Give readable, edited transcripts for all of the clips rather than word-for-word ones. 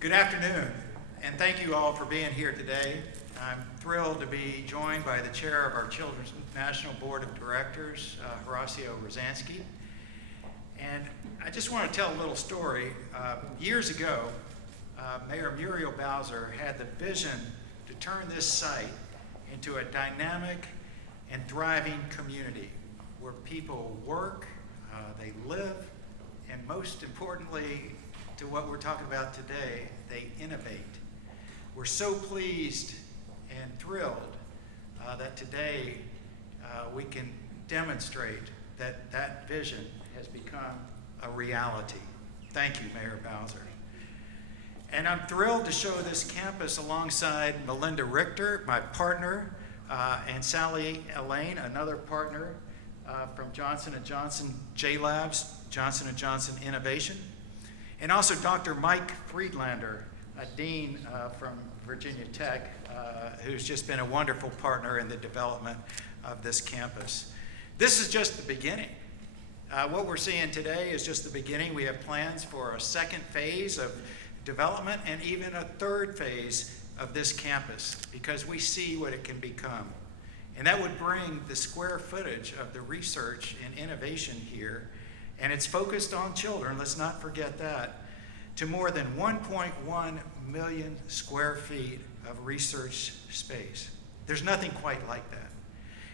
Good afternoon, and thank you all for being here today. I'm thrilled to be joined by the chair of our Children's National Board of Directors, Horacio Rosansky. And I just want to tell a little story. Years ago, Mayor Muriel Bowser had the vision to turn this site into a dynamic and thriving community where people work, they live, and most importantly, to what we're talking about today, they innovate. We're so pleased and thrilled that today we can demonstrate that that vision has become a reality. Thank you, Mayor Bowser. And I'm thrilled to show this campus alongside Melinda Richter, my partner, and Sally Elaine, another partner from Johnson & Johnson J-Labs, Johnson & Johnson Innovation. And also Dr. Mike Friedlander, a dean from Virginia Tech, who's just been a wonderful partner in the development of this campus. This is just the beginning. What we're seeing today is just the beginning. We have plans for a second phase of development and even a third phase of this campus because we see what it can become. And that would bring the square footage of the research and innovation here, and it's focused on children, let's not forget that, to more than 1.1 million square feet of research space. There's nothing quite like that.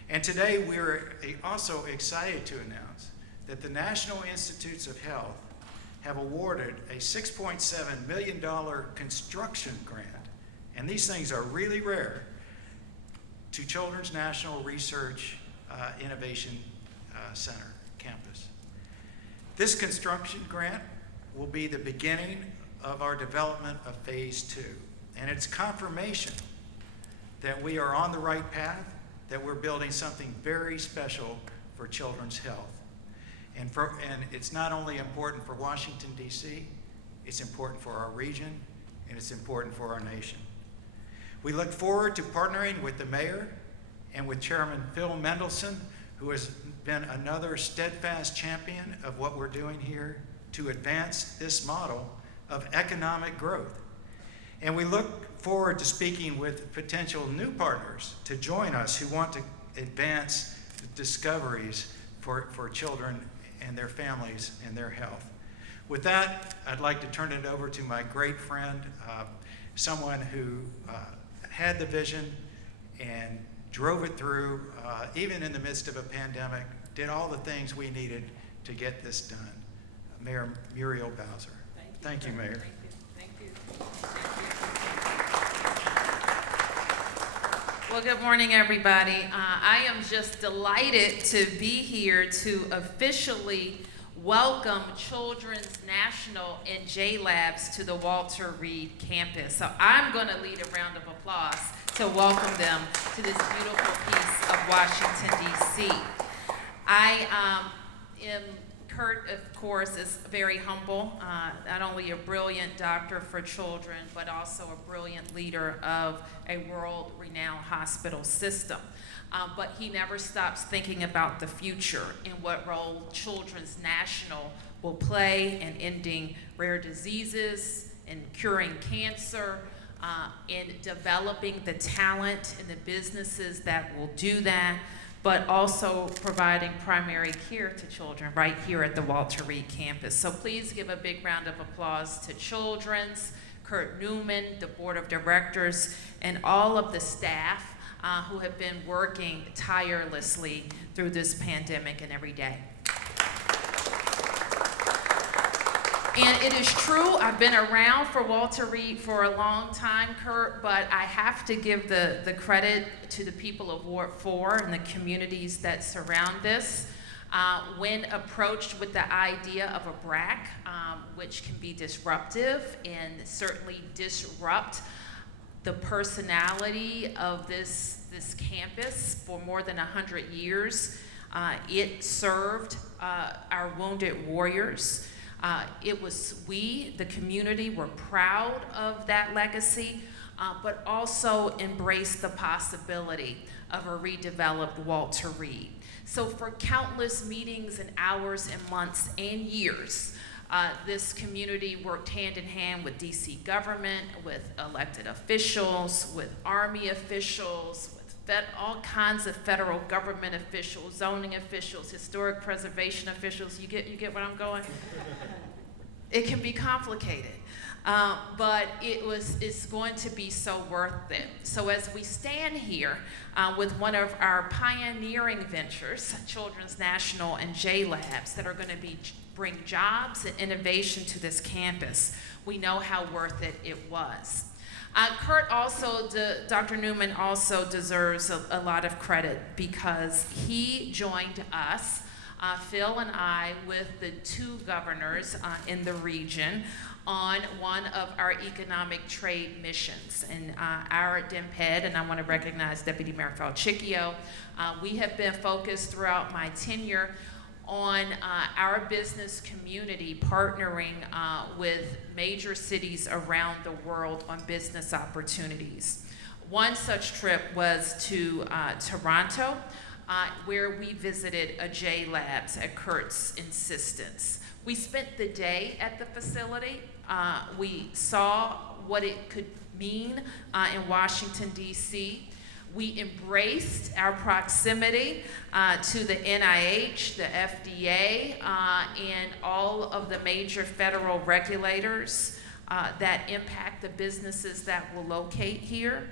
And today we're also excited to announce that the National Institutes of Health have awarded a $6.7 million construction grant, and these things are really rare, to Children's National Research Innovation Center campus. This construction grant will be the beginning of our development of phase 2, and it's confirmation that we are on the right path, that we're building something very special for children's health. And it's not only important for Washington, D.C., it's important for our region, and it's important for our nation. We look forward to partnering with the mayor and with Chairman Phil Mendelson, who has been another steadfast champion of what we're doing here to advance this model of economic growth. And we look forward to speaking with potential new partners to join us who want to advance discoveries for children and their families and their health. With that, I'd like to turn it over to my great friend, someone who had the vision and drove it through, even in the midst of a pandemic, did all the things we needed to get this done. Mayor Muriel Bowser. Thank you, Mayor. Thank you. Well, good morning, everybody. I am just delighted to be here to officially welcome Children's National and J-Labs to the Walter Reed campus. So I'm going to lead a round of applause to welcome them to this beautiful piece of Washington, D.C. Kurt, of course, is very humble, not only a brilliant doctor for children, but also a brilliant leader of a world-renowned hospital system. But he never stops thinking about the future and what role Children's National will play in ending rare diseases, in curing cancer, in developing the talent and the businesses that will do that, but also providing primary care to children right here at the Walter Reed campus. So please give a big round of applause to Children's, Kurt Newman, the board of directors, and all of the staff who have been working tirelessly through this pandemic and every day. And it is true, I've been around for Walter Reed for a long time, Kurt, but I have to give the credit to the people of Ward 4 and the communities that surround this. When approached with the idea of a BRAC, which can be disruptive and certainly disrupt the personality of this campus for more than 100 years, it served our wounded warriors. It was we, the community, were proud of that legacy, but also embraced the possibility of a redeveloped Walter Reed. So for countless meetings and hours and months and years, This community worked hand in hand with DC government, with elected officials, with Army officials, with all kinds of federal government officials, zoning officials, historic preservation officials. You get where I'm going? It can be complicated. But it's going to be so worth it. So as we stand here with one of our pioneering ventures, Children's National and J-Labs, that are going to bring jobs and innovation to this campus, we know how worth it was. Dr. Newman also deserves a lot of credit because he joined us, Phil and I, with the two governors in the region on one of our economic trade missions. And our DMPED, and I want to recognize Deputy Mayor Falchicchio, we have been focused throughout my tenure on our business community partnering with major cities around the world on business opportunities. One such trip was to Toronto, where we visited a J-Labs at Kurt's insistence. We spent the day at the facility. We saw what it could mean in Washington, D.C. We embraced our proximity to the NIH, the FDA, and all of the major federal regulators that impact the businesses that will locate here.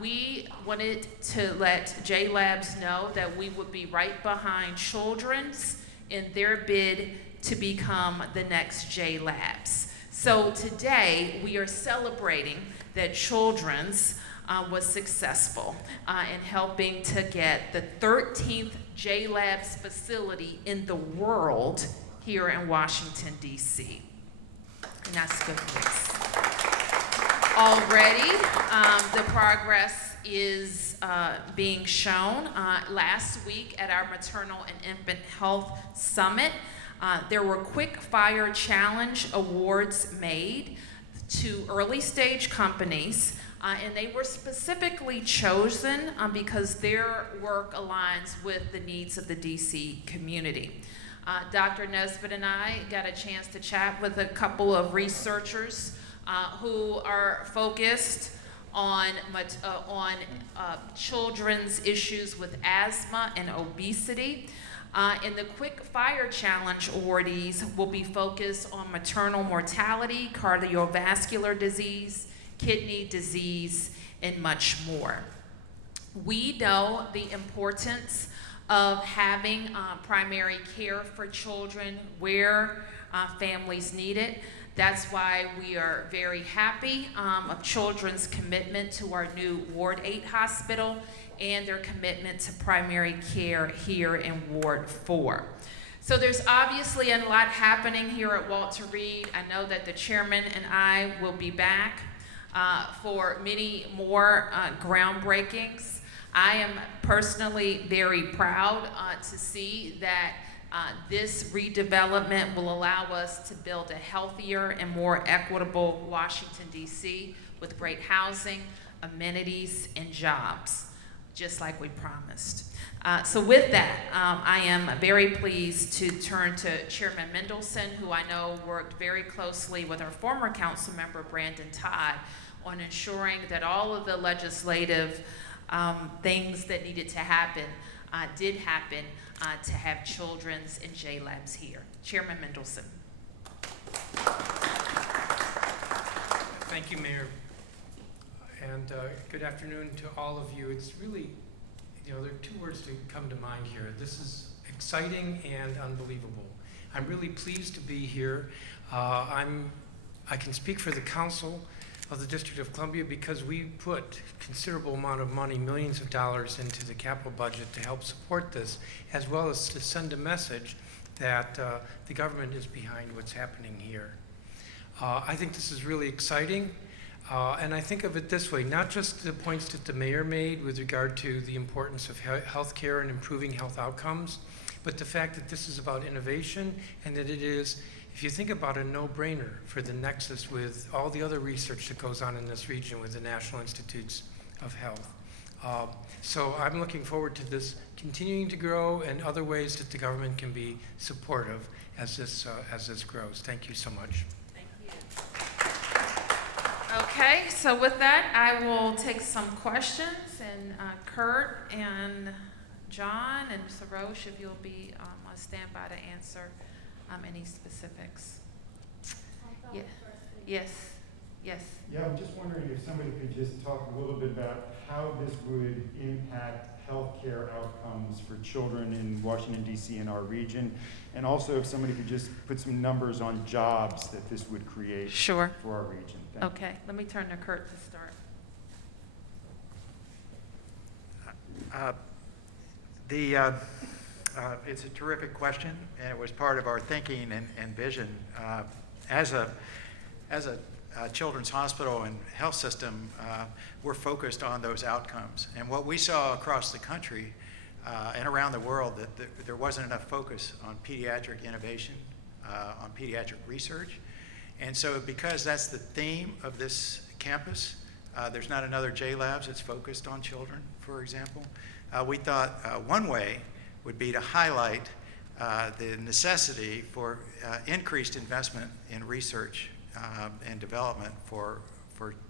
We wanted to let J-Labs know that we would be right behind Children's in their bid to become the next J-Labs. So today we are celebrating that Children's was successful in helping to get the 13th J-Labs facility in the world here in Washington, D.C. And that's good news. Already, the progress is being shown. Last week at our Maternal and Infant Health Summit, there were quick fire challenge awards made to early stage companies, and they were specifically chosen because their work aligns with the needs of the DC community. Dr. Nesbitt and I got a chance to chat with a couple of researchers who are focused on children's issues with asthma and obesity. And the Quick Fire Challenge awardees will be focused on maternal mortality, cardiovascular disease, kidney disease, and much more. We know the importance of having primary care for children where families need it. That's why we are very happy of Children's commitment to our new Ward 8 hospital and their commitment to primary care here in Ward 4. So there's obviously a lot happening here at Walter Reed. I know that the chairman and I will be back for many more groundbreakings. I am personally very proud to see that this redevelopment will allow us to build a healthier and more equitable Washington, D.C. with great housing, amenities, and jobs, just like we promised. So with that, I am very pleased to turn to Chairman Mendelson, who I know worked very closely with our former council member, Brandon Todd, on ensuring that all of the legislative things that needed to happen did happen to have Children's and J-Labs here. Chairman Mendelson. Thank you, Mayor. And good afternoon to all of you. It's really, there are two words to come to mind here. This is exciting and unbelievable. I'm really pleased to be here. I can speak for the Council of the District of Columbia because we put considerable amount of money, millions of dollars, into the capital budget to help support this, as well as to send a message that the government is behind what's happening here. I think this is really exciting, and I think of it this way, not just the points that the mayor made with regard to the importance of health care and improving health outcomes, but the fact that this is about innovation and that it is, if you think about a no-brainer for the nexus with all the other research that goes on in this region with the National Institutes of Health. So I'm looking forward to this continuing to grow and other ways that the government can be supportive. as this grows. Thank you so much. Thank you. Okay, so with that, I will take some questions, and Kurt and John and Sarosh, if you'll be on standby to answer any specifics. Yeah. Yes. Yes. Yeah, I'm just wondering if somebody could just talk a little bit about how this would impact healthcare outcomes for children in Washington, D.C. and our region, and also if somebody could just put some numbers on jobs that this would create Sure. for our region. Thank Okay, let me turn to Kurt to start. It's a terrific question, and it was part of our thinking and vision. As a children's hospital and health system, we're focused on those outcomes. And what we saw across the country and around the world, that there wasn't enough focus on pediatric innovation, on pediatric research. And so because that's the theme of this campus, there's not another J-Labs that's focused on children, for example. We thought one way would be to highlight the necessity for increased investment in research and development for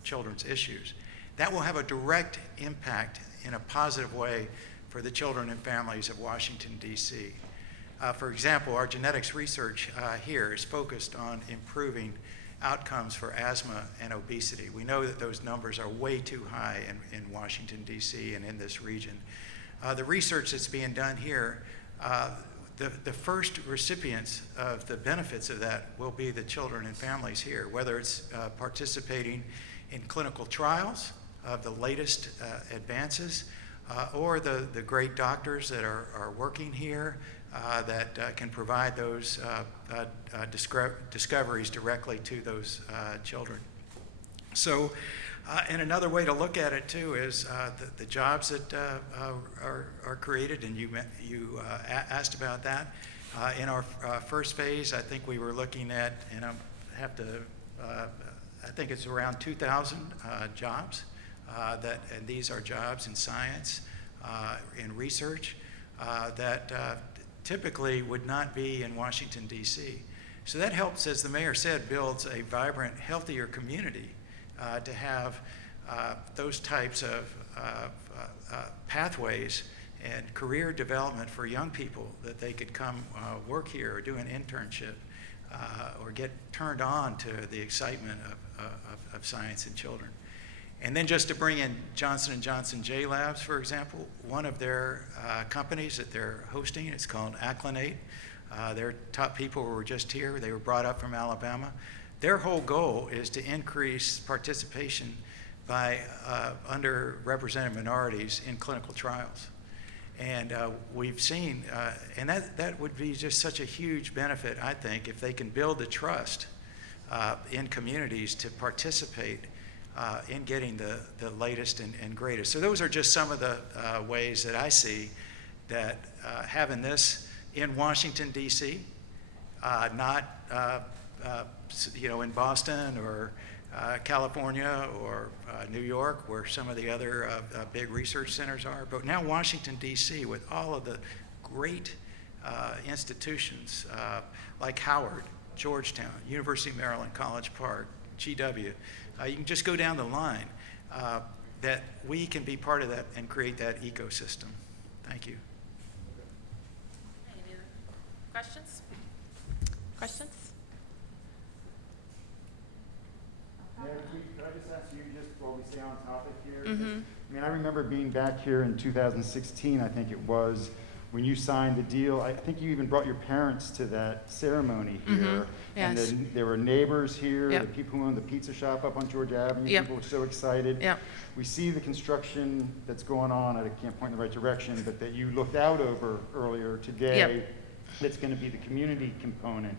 children's issues. That will have a direct impact in a positive way for the children and families of Washington, D.C. For example, our genetics research here is focused on improving outcomes for asthma and obesity. We know that those numbers are way too high in Washington, D.C. and in this region. The research that's being done here, the first recipients of the benefits of that will be the children and families here, whether it's participating in clinical trials of the latest advances, or the great doctors that are working here that can provide those discoveries directly to those children. So, and another way to look at it too is the jobs that are created, and you asked about that. In our first phase, I think we were looking at, and I think it's around 2,000 jobs, and these are jobs in science, in research, that typically would not be in Washington, D.C. So that helps, as the mayor said, builds a vibrant, healthier community to have those types of pathways and career development for young people, that they could come work here or do an internship or get turned on to the excitement of science and children. And then just to bring in Johnson & Johnson J-Labs, for example, one of their companies that they're hosting, it's called Acclinate. Their top people were just here. They were brought up from Alabama. Their whole goal is to increase participation by underrepresented minorities in clinical trials. And we've seen, and that would be just such a huge benefit, I think, if they can build the trust in communities to participate in getting the latest and greatest. So those are just some of the ways that I see that having this in Washington, D.C., not in Boston or California or New York, where some of the other big research centers are, but now Washington, D.C., with all of the great institutions like Howard, Georgetown, University of Maryland, College Park, GW. You can just go down the line, that we can be part of that and create that ecosystem. Thank you. Any other questions? Questions? Mayor, could I just ask you, just while we stay on topic here? Mm-hmm. I mean, I remember being back here in 2016, I think it was, when you signed the deal. I think you even brought your parents to that ceremony here. Mm-hmm. Yes. And then there were neighbors here, Yep. the people who owned the pizza shop up on Georgia Avenue. Yep. People were so excited. Yep. We see the construction that's going on. I can't point in the right direction, but that you looked out over earlier today. Yep. That's going to be the community component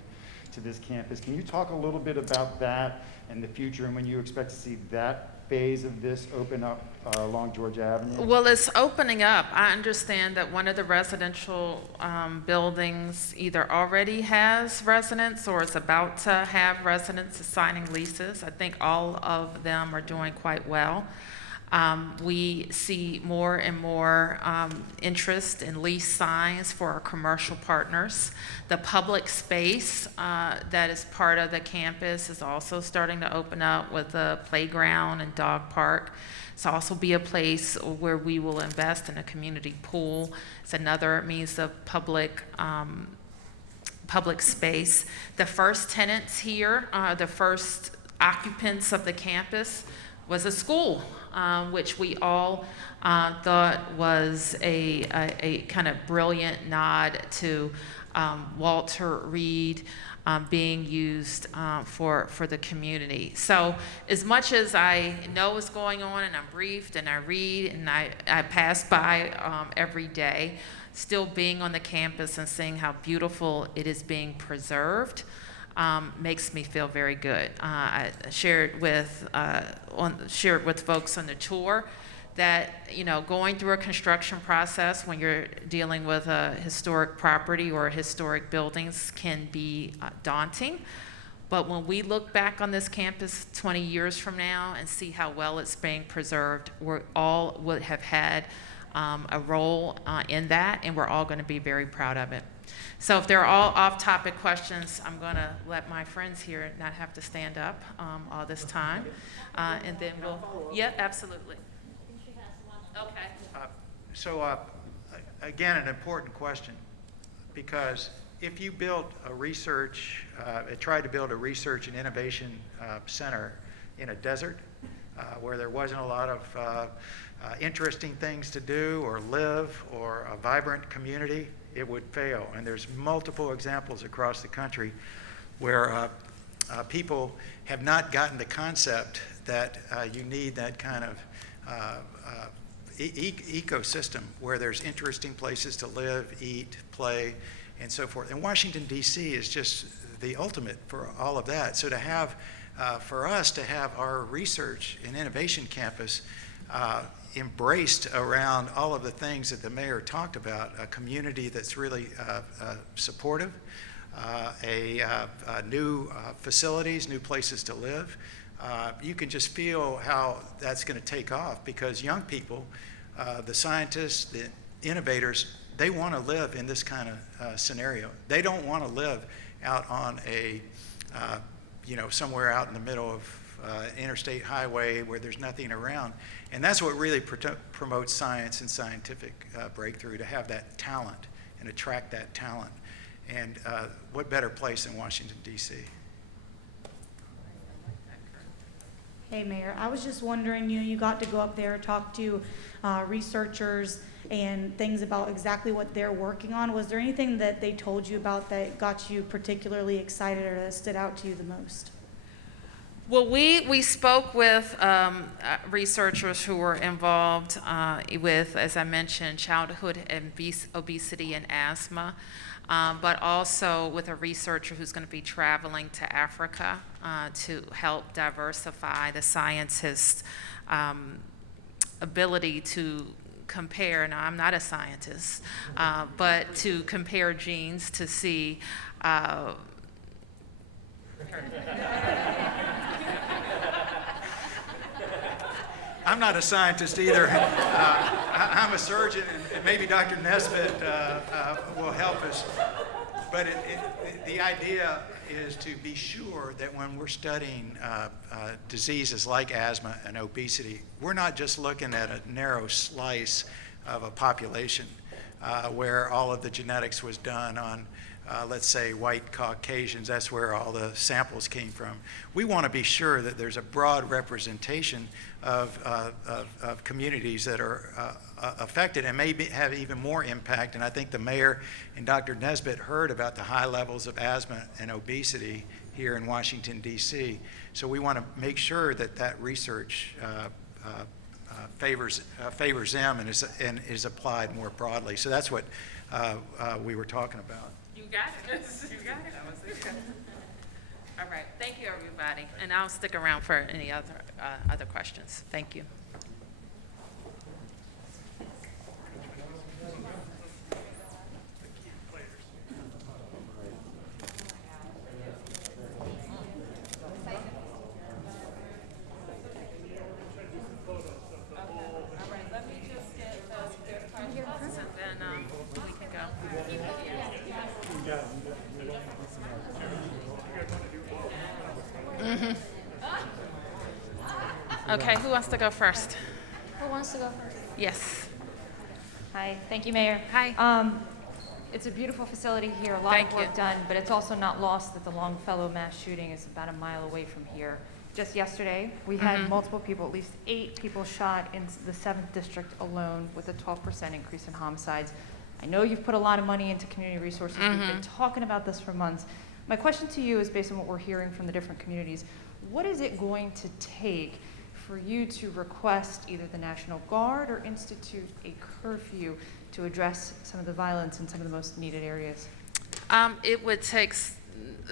to this campus. Can you talk a little bit about that and the future, and when you expect to see that phase of this open up along Georgia Avenue? Well, it's opening up. I understand that one of the residential buildings either already has residents or is about to have residents signing leases. I think all of them are doing quite well. We see more and more interest in lease signs for our commercial partners. The public space that is part of the campus is also starting to open up with a playground and dog park. It's also be a place where we will invest in a community pool. It's another means of public space. The first tenants here, the first occupants of the campus was a school, which we all thought was a kind of brilliant nod to Walter Reed being used for the community. So as much as I know what's going on and I'm briefed and I read and I pass by every day, still being on the campus and seeing how beautiful it is being preserved makes me feel very good. I shared with folks on the tour that, you know, going through a construction process when you're dealing with a historic property or historic buildings can be daunting. But when we look back on this campus 20 years from now and see how well it's being preserved, we all would have had a role in that, and we're all going to be very proud of it. So if they're all off-topic questions, I'm going to let my friends here not have to stand up all this time, and then we'll. Yeah, absolutely. Okay. So again, an important question, because if you built a research, tried to build a research and innovation center in a desert where there wasn't a lot of interesting things to do or live or a vibrant community, it would fail. And there's multiple examples across the country where people have not gotten the concept that you need that kind of ecosystem where there's interesting places to live, eat, play, and so forth. And Washington, D.C. is just the ultimate for all of that. So to have, for us to have our research and innovation campus embraced around all of the things that the mayor talked about, a community that's really supportive, new facilities, new places to live. You can just feel how that's going to take off, because young people, the scientists, the innovators, they want to live in this kind of scenario. They don't want to live out on a, somewhere out in the middle of interstate highway where there's nothing around. And that's what really promotes science and scientific breakthrough, to have that talent and attract that talent. And what better place than Washington, D.C.? Hey, Mayor, I was just wondering, you got to go up there, talk to researchers and things about exactly what they're working on. Was there anything that they told you about that got you particularly excited or that stood out to you the most? Well, we spoke with researchers who were involved with, as I mentioned, childhood obesity and asthma, but also with a researcher who's going to be traveling to Africa to help diversify the scientists' ability to compare. Now, I'm not a scientist, but to compare genes to see. I'm not a scientist either. I'm a surgeon, and maybe Dr. Nesbitt will help us. But the idea is to be sure that when we're studying diseases like asthma and obesity, we're not just looking at a narrow slice of a population where all of the genetics was done on let's say white Caucasians. That's where all the samples came from. We want to be sure that there's a broad representation of communities that are affected and maybe have even more impact. And I think the mayor and Dr. Nesbitt heard about the high levels of asthma and obesity here in Washington, D.C. So we want to make sure that that research favors them and is applied more broadly. So that's what we were talking about. You got it. You got it. That was it. All right. Thank you, everybody. And I'll stick around for any other questions. Thank you. Okay, who wants to go first? Who wants to go first? Yes. Hi, thank you, Mayor. Hi. It's a beautiful facility here, a lot Thank of work you. done, but it's also not lost that the Longfellow mass shooting is about a mile away from here. Just yesterday, we had multiple people, at least 8 people shot in the 7th district alone with a 12% increase in homicides. I know you've put a lot of money into community resources. We've been talking about this for months. My question to you is based on what we're hearing from the different communities. What is it going to take for you to request either the National Guard or institute a curfew to address some of the violence in some of the most needed areas? It would take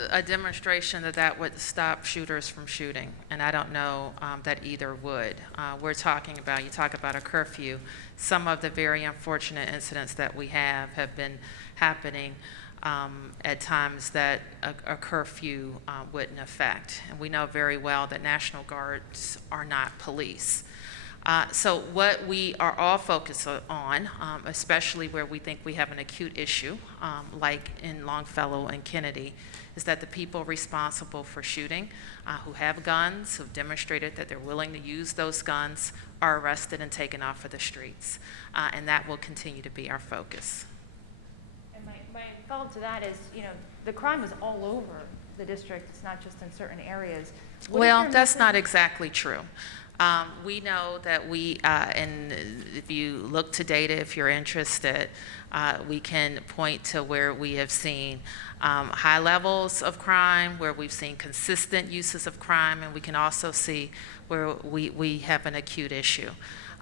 a demonstration that would stop shooters from shooting, and I don't know that either would. We're talking about, you talk about a curfew, some of the very unfortunate incidents that we have been happening at times that a curfew wouldn't affect. And we know very well that National Guards are not police. So what we are all focused on, especially where we think we have an acute issue, like in Longfellow and Kennedy, is that the people responsible for shooting, who have guns, who've demonstrated that they're willing to use those guns, are arrested and taken off of the streets. And that will continue to be our focus. And my follow-up to that is, you know, the crime is all over the district. It's not just in certain areas. Well, that's not exactly true. We know that and if you look to data, if you're interested, we can point to where we have seen high levels of crime, where we've seen consistent uses of crime, and we can also see where we have an acute issue.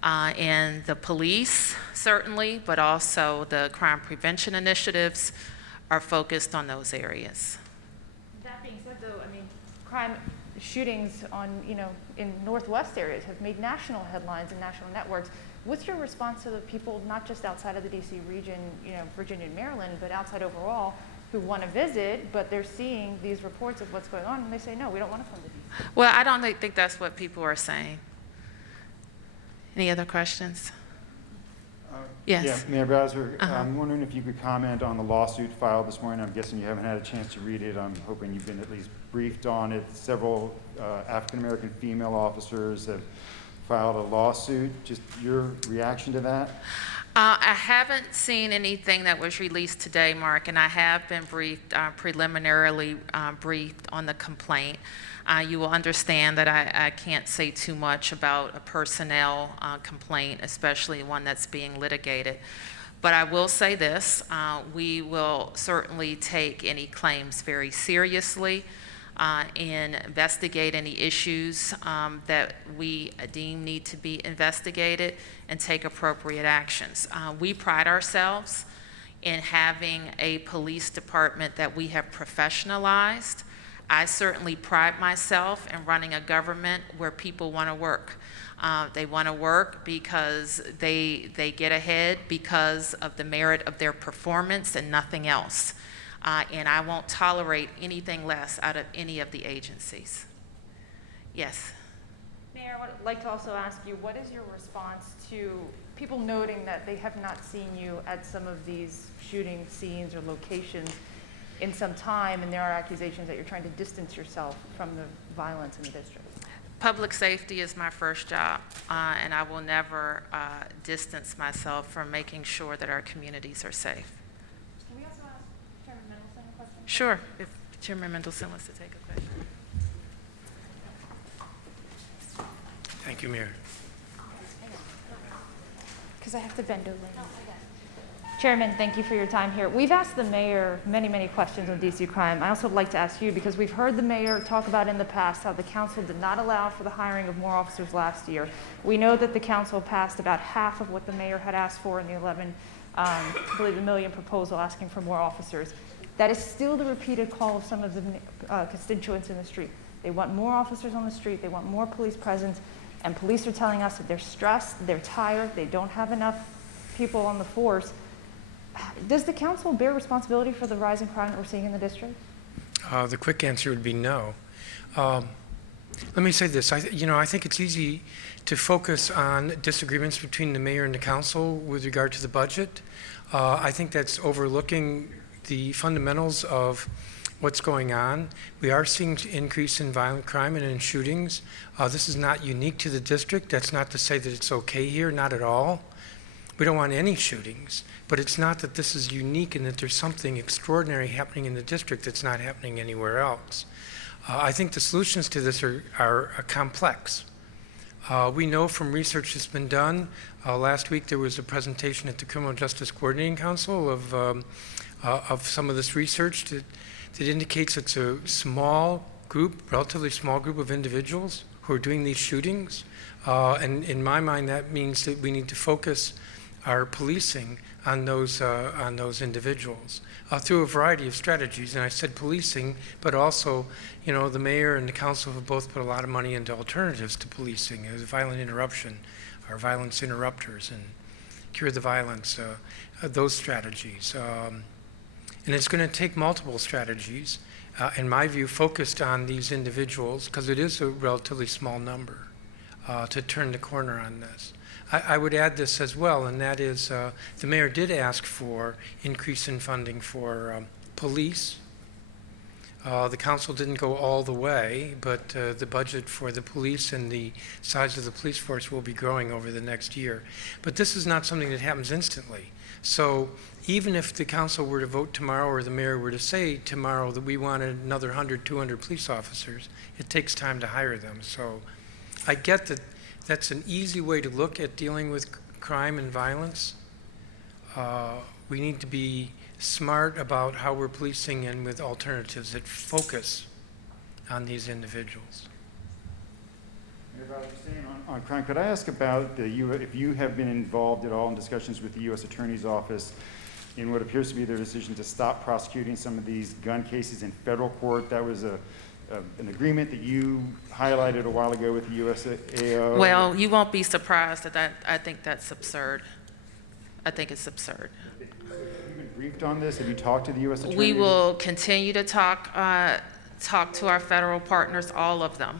And the police, certainly, but also the crime prevention initiatives are focused on those areas. That being said, though, I mean, crime shootings on, you know, in Northwest areas have made national headlines and national networks. What's your response to the people, not just outside of the D.C. region, you know, Virginia and Maryland, but outside overall, who want to visit, but they're seeing these reports of what's going on, and they say, no, we don't want to come to D.C.? Well, I don't think that's what people are saying. Any other questions? Yes. Yeah, Mayor Bowser, I'm wondering if you could comment on the lawsuit filed this morning. I'm guessing you haven't had a chance to read it. I'm hoping you've been at least briefed on it. Several African-American female officers have filed a lawsuit. Just your reaction to that? I haven't seen anything that was released today, Mark, and I have been briefed, preliminarily briefed on the complaint. You will understand that I can't say too much about a personnel complaint, especially one that's being litigated. But I will say this, we will certainly take any claims very seriously and investigate any issues that we deem need to be investigated and take appropriate actions. We pride ourselves in having a police department that we have professionalized. I certainly pride myself in running a government where people want to work. They want to work because they get ahead because of the merit of their performance and nothing else. And I won't tolerate anything less out of any of the agencies. Yes. Mayor, I would like to also ask you, what is your response to people noting that they have not seen you at some of these shooting scenes or locations in some time, and there are accusations that you're trying to distance yourself from the violence in the district? Public safety is my first job, and I will never distance myself from making sure that our communities are safe. Can we also ask Chairman Mendelson a question? Sure, if Chairman Mendelson wants to take a question. Thank you, Mayor. Because I have to bend over. Chairman, thank you for your time here. We've asked the mayor many, many questions on DC crime. I also would like to ask you, because we've heard the mayor talk about in the past how the council did not allow for the hiring of more officers last year. We know that the council passed about half of what the mayor had asked for in the $11 million proposal asking for more officers. That is still the repeated call of some of the constituents in the street. They want more officers on the street, they want more police presence, and police are telling us that they're stressed, they're tired, they don't have enough people on the force. Does the council bear responsibility for the rise in crime that we're seeing in the district? The quick answer would be no. Let me say this. I think it's easy to focus on disagreements between the mayor and the council with regard to the budget. I think that's overlooking the fundamentals of what's going on. We are seeing an increase in violent crime and in shootings. This is not unique to the district. That's not to say that it's okay here, not at all. We don't want any shootings, but it's not that this is unique and that there's something extraordinary happening in the district that's not happening anywhere else. I think the solutions to this are complex. We know from research that's been done. Last week there was a presentation at the Criminal Justice Coordinating Council of some of this research that indicates it's a small group, relatively small group of individuals who are doing these shootings. And in my mind, that means that we need to focus our policing on those individuals through a variety of strategies. And I said policing, but also, you know, the mayor and the council have both put a lot of money into alternatives to policing, as violent interruption, or violence interrupters, and cure the violence, those strategies. And it's going to take multiple strategies, in my view, focused on these individuals, because it is a relatively small number, to turn the corner on this. I would add this as well, and that is the mayor did ask for increase in funding for police. The council didn't go all the way, but the budget for the police and the size of the police force will be growing over the next year. But this is not something that happens instantly. So even if the council were to vote tomorrow, or the mayor were to say tomorrow that we wanted another 100, 200 police officers, it takes time to hire them. So I get that that's an easy way to look at dealing with crime and violence. We need to be smart about how we're policing and with alternatives that focus on these individuals. About staying on crime, could I ask about if you have been involved at all in discussions with the U.S. Attorney's Office in what appears to be their decision to stop prosecuting some of these gun cases in federal court? That was an agreement that you highlighted a while ago with the USAO. Well, you won't be surprised that I think that's absurd. I think it's absurd. Have you been briefed on this? Have you talked to the U.S. Attorney? We will continue to talk to our federal partners, all of them,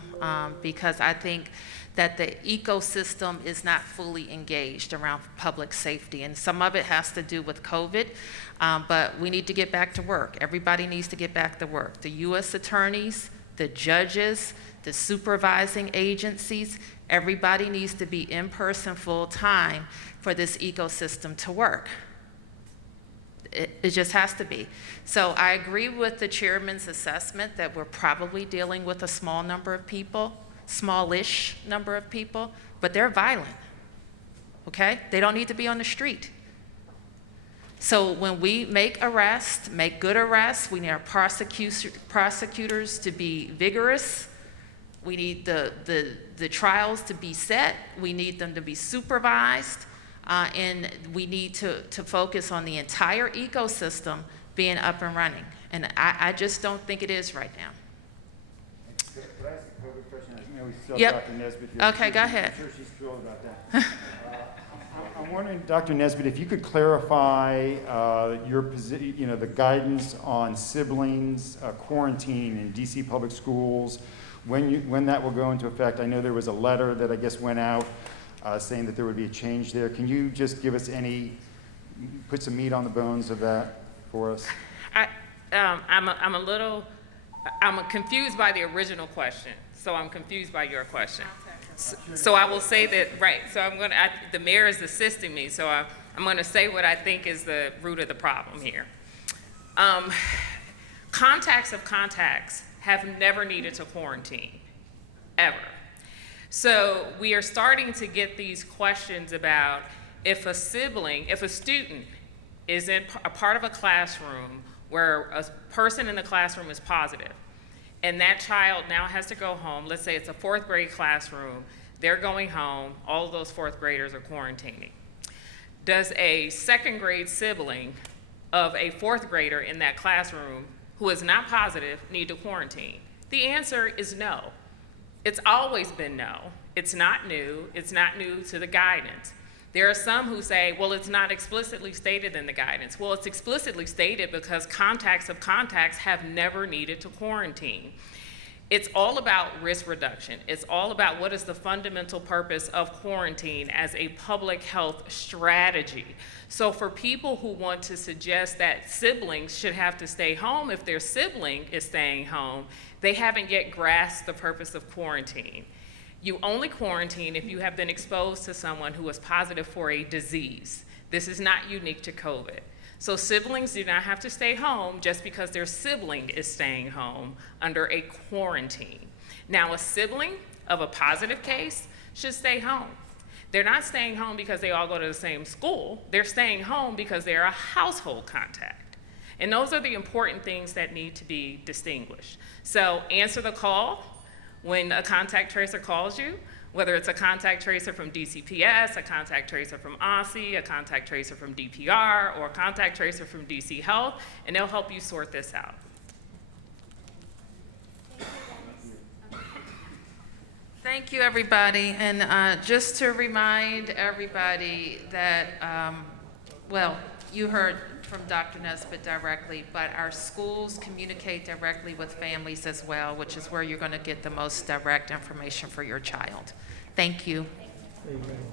because I think that the ecosystem is not fully engaged around public safety, and some of it has to do with COVID, but we need to get back to work. Everybody needs to get back to work. The U.S. attorneys, the judges, the supervising agencies, everybody needs to be in person full time for this ecosystem to work. It just has to be. So I agree with the chairman's assessment that we're probably dealing with a small number of people, smallish number of people, but they're violent, okay? They don't need to be on the street. So when we make arrests, make good arrests, we need our prosecutors to be vigorous. We need the trials to be set. We need them to be supervised. And we need to focus on the entire ecosystem being up and running. And I just don't think it is right now. Could I ask a COVID question? I know we still have Yep. Dr. Nesbitt here. Okay, go ahead. I'm sure she's thrilled about that. I'm wondering, Dr. Nesbitt, if you could clarify your position, the guidance on siblings quarantining in DC public schools, when that will go into effect. I know there was a letter that I guess went out saying that there would be a change there. Can you just give us put some meat on the bones of that for us? I'm confused by the original question, so I'm confused by your question. So I will say that, right, so the mayor is assisting me, so I'm gonna say what I think is the root of the problem here. Contacts of contacts have never needed to quarantine, ever. So we are starting to get these questions about if a student is in a part of a classroom where a person in the classroom is positive, and that child now has to go home, let's say it's a 4th grade classroom, they're going home, all of those 4th graders are quarantining. Does a 2nd grade sibling of a 4th grader in that classroom who is not positive need to quarantine? The answer is no. It's always been no. It's not new. It's not new to the guidance. There are some who say, well, it's not explicitly stated in the guidance. Well, it's explicitly stated because contacts of contacts have never needed to quarantine. It's all about risk reduction. It's all about what is the fundamental purpose of quarantine as a public health strategy. So for people who want to suggest that siblings should have to stay home if their sibling is staying home, they haven't yet grasped the purpose of quarantine. You only quarantine if you have been exposed to someone who is positive for a disease. This is not unique to COVID. So siblings do not have to stay home just because their sibling is staying home under a quarantine. Now, a sibling of a positive case should stay home. They're not staying home because they all go to the same school. They're staying home because they're a household contact. And those are the important things that need to be distinguished. So answer the call when a contact tracer calls you, whether it's a contact tracer from DCPS, a contact tracer from OSSI, a contact tracer from DPR, or a contact tracer from DC Health, and they'll help you sort this out. Thank you, everybody. And just to remind everybody that, well, you heard from Dr. Nesbitt directly, but our schools communicate directly with families as well, which is where you're going to get the most direct information for your child. Thank you. Amen.